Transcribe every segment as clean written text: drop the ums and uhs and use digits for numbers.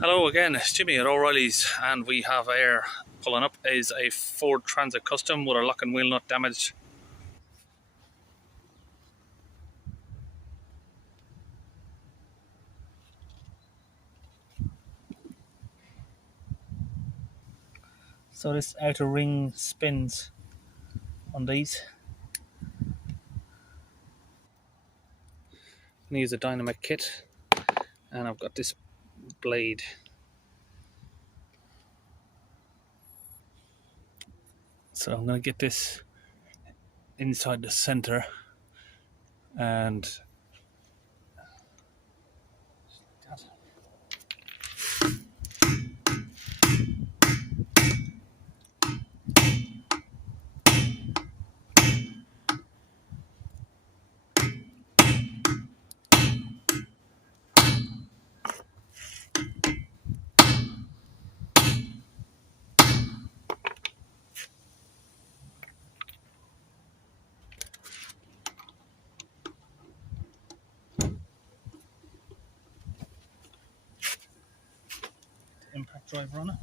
Hello again, it's Jimmy at O'Reilly's, and we have air pulling up is a Ford Transit Custom with our lock and wheel nut damaged. So this outer ring spins on these. I'm going to use a Dynomec kit, and I've got this blade. So I'm going to get this inside the center and impact driver on it.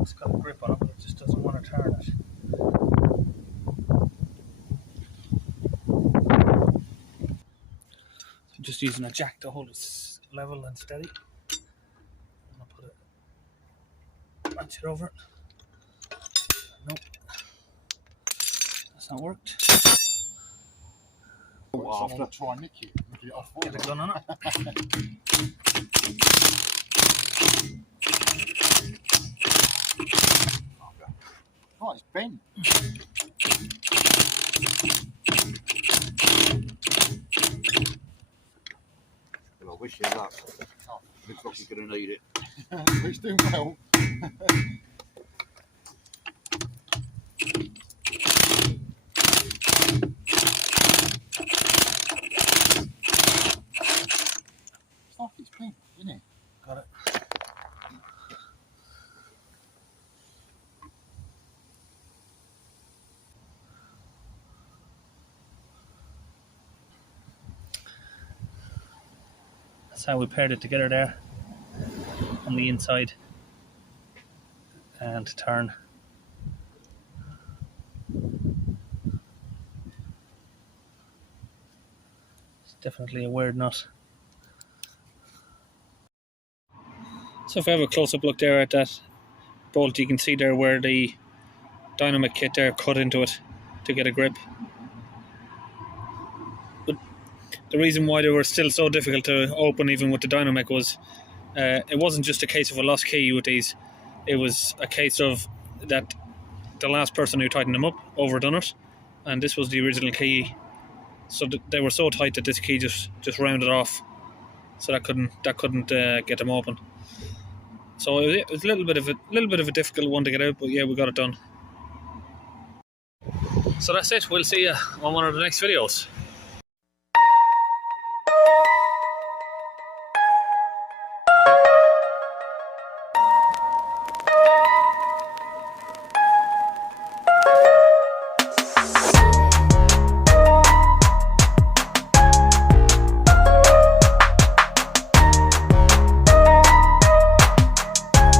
It's got a grip on it, but it just doesn't want to turn it. So I'm just using a jack to hold it level and steady. I'll put it, match it over it. Nope, that's not worked. Well, after I try and nick it off. Get a gun on it. Oh, it's bent. Well, I wish you luck. Oh, looks like you're going to need it. He's doing well. It's bent, isn't it? Got it. That's how we paired it together there on the inside and turn. It's definitely a weird nut. So if I have a close-up look there at that bolt, you can see there where the Dynomec kit there cut into it to get a grip. But the reason why they were still so difficult to open even with the Dynomec was it wasn't just a case of a lost key with these. It was a case of that the last person who tightened them up overdone it, and this was the original key. So they were so tight that this key just rounded off, so that couldn't get them open. So it was a little bit of a difficult one to get out, but yeah, we got it done. So that's it. We'll see you on one of the next videos.